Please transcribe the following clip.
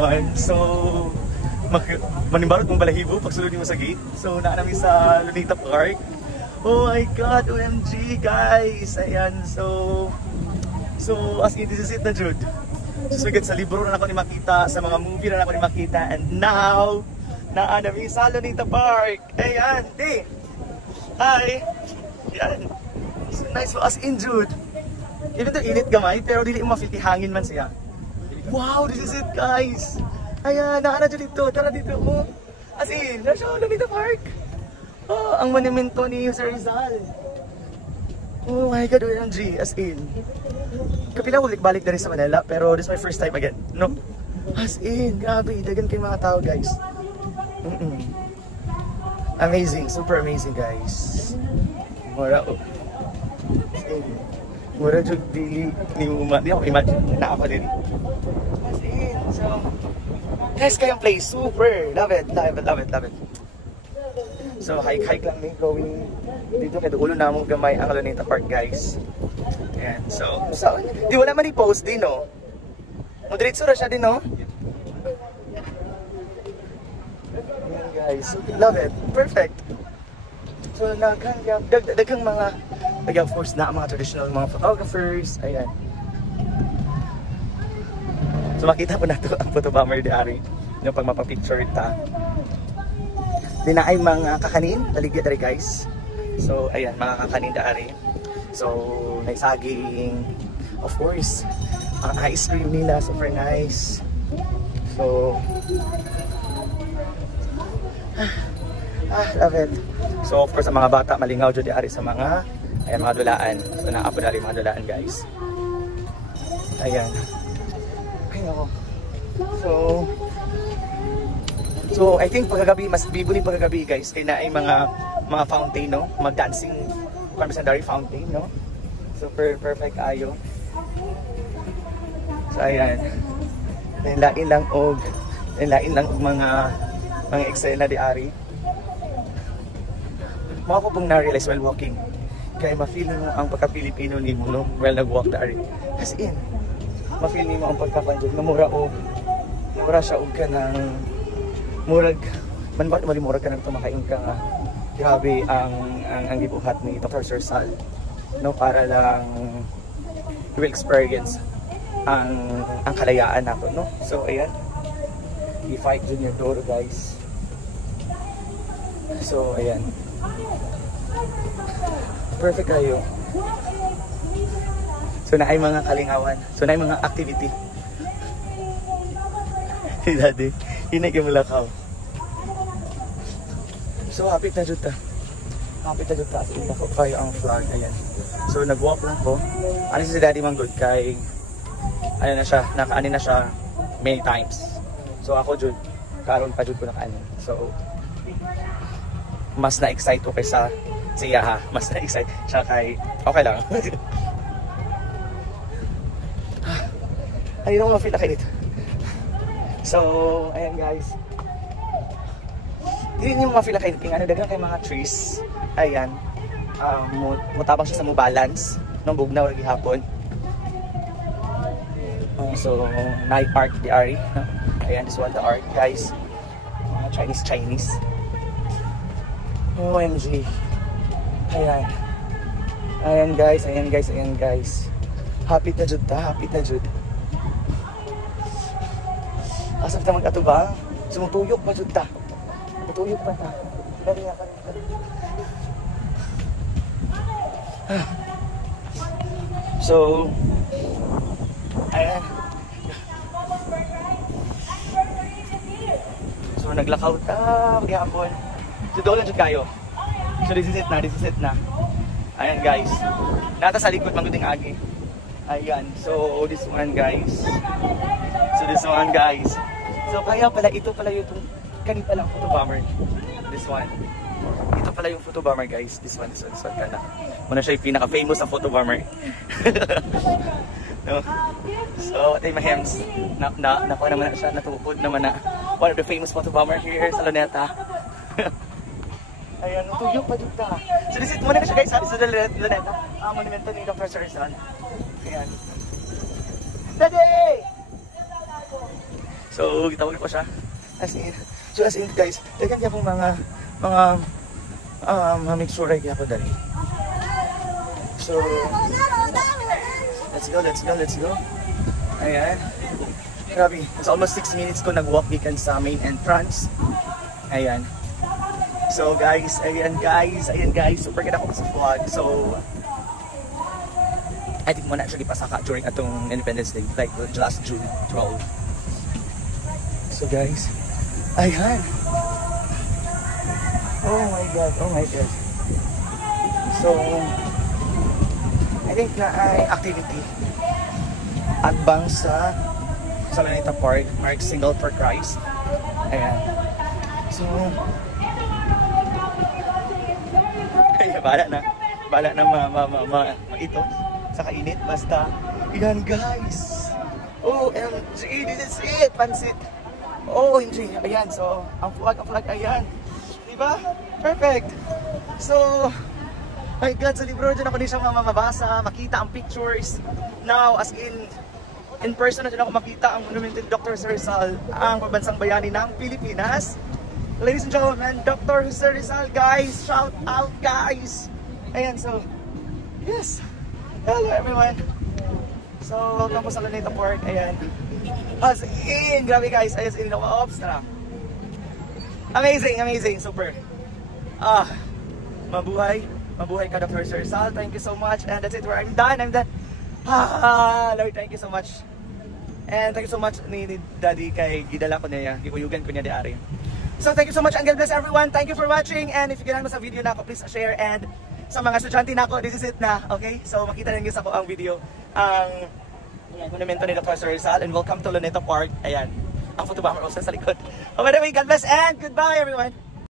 everyone. So, manimbarot mong balahibo pag sulod mo sa gate. So, naanami sa Luneta Park. Oh my God, OMG guys! Ayan, so as in, this is it na Jude. Susugad sa libro na ako ni makita, sa mga movie na ako ni makita, and now, naanami sa Luneta Park. Ayan, di! Hi! Ayan. So nice, so as in Jude. Even though init gamay, pero dili mo ma-feel hangin man siya. Wow, this is it guys! Ayan, naana dito, tara dito mo. As in, nasa Luneta Park. Oh, ang monumento ni Sir Rizal. Oh my God, OMG, as in. Kapila ulit-balik na rin sa Manila, pero this is my first time again, no? As in, grabe, dagan kayong mga tao guys. Amazing, super amazing guys. Mura, oh. Mura jud dili ni ako imagine na ako din. As in, so guys, kayang place, super, love it. So hike lang ni going dito kay ulo na mong gamay ang Luneta Park guys. Ayan, so di wala man i-post din no. Moderate ra siya din no. Ayan guys, love it, perfect. So daghang mga of course na mga traditional mga photographers, ayan. So makita po nato ang photo bomber di ari yung pag mapapicture ta. Di na ay mga kakanin, naligya dari guys. So ayan, mga kakanin di ari. So naisaging, of course, ang ice cream nila super nice. So love it. So of course ang mga bata malingaw jud di ari sa mga ayan, mga dulaan. So naapo dari mga dulaan guys. Ayan. Ay nako. So I think pagkagabi mas bibuli pagkagabi guys kay naay mga fountain no, mag-dancing conversatory fountain no. Super perfect ayo. So ayan. Lain lang og mga eksena di ari. Mao ko pong na-realize while walking. Kaya ma-feel mo ang pagka-Pilipino ni mo no, while nag-walk di ari. As in, ma-feel mo ang pagka-panjog na mura siya og ka ng murag murag ka nang tumakain ka nga. Grabe ang gibuhat ni Dr. Sir Sal no, para lang to experience ang kalayaan nato no. So ayan, i-fight Junior Doro guys. So ayan, perfect kayo. So na ay mga kalingawan, so na ay mga activity. Daddy, hinay ka mula ka. So hapit na juta. Sa ina ko kayo ang flag, ayan. So nag-walk lang ko. Ano si Daddy Manggod kay ano na siya, nakaani na siya many times. So ako jud, karon pa jud ko nakaani. So mas na-excite ko kaysa siya ha. Mas na-excite siya kay okay lang. Ay, nung ma-feel na kayo dito. So, ayan guys. Hindi nyo ma-feel na kayo dito. Dagang kayo mga trees. Ayan. Mutabang siya sa mo balance. Nung bugnaw lagi hapon. So, night park di ari. Ayan, this one the art guys. Chinese. OMG. Ayan. Ayan guys. Happy na jud. Asap ta mag-atubang. Sumutuyok pa jud ta. Sumutuyok pa ta. Dali nga pa. So, ayan. So, naglakaw ta. Maghihapon. So, doon lang jud kayo. So, this is it na. Ayan guys. Nata sa likod mangguding agi. Ayan. So, this one guys. So kaya pala ito pala yung kanina palang photo bomber. This one. Ito pala yung photo bomber guys. This one kana. Muna siya yung pinaka-famous na photo bomber. No? So tay mahems nakuha naman na siya, natupod naman na one of the famous photo bomber here sa Luneta. Ayan, tuyok pa dito. So this is muna na siya guys, sa Luneta. Monumento ni Dr. Sir Rizal. Ayan. Daddy! So, gitawag ko siya. As in guys, dagan niya pong mga make sure ay kaya po dali. So, let's go. Ayan. Grabe, it's almost 6 minutes ko nag-walk gikan sa main entrance. Ayan. So guys, ayan guys, super ganda ko sa vlog. So, I think mo na actually pasaka during atong Independence Day, like last June 12. So guys, ayan. Oh my god. So, I think na ay activity adbang sa Luneta Park, Mark Single for Christ. Ayan. So, kaya bala na ito sa kainit. Basta, yan guys. OMG, this is it. Pansit. OMG, ayan. So, ang flag, ayan. Diba? Perfect. So, my God, sa libro dyan ako din siya mabasa, makita ang pictures. Now, as in person na dyan ako makita ang monumented Dr. Jose Rizal, ang pambansang bayani ng Pilipinas. Ladies and gentlemen, Dr. Jose Rizal, guys, shout out guys! Ayan, so, yes, hello everyone. So, welcome po sa Luneta Park, ayan. As in, grabe guys, as in, ops na. Amazing, super. Mabuhay ka Dr. Jose Rizal, thank you so much, and that's it, I'm done. Lord, thank you so much. And thank you so much ni Daddy kay gidala ko niya, gikuyugan ko niya di ari. So thank you so much and God bless everyone. Thank you for watching, and if you ganang mo sa video na ako, please share, and sa mga estudyante na ako, this is it na, okay? So makita rin sa ako ang video, ang monumento ni Dr. Jose Rizal, and welcome to Luneta Park. Ayan, ang photobomber also sa likod. Okay, anyway, God bless and goodbye everyone.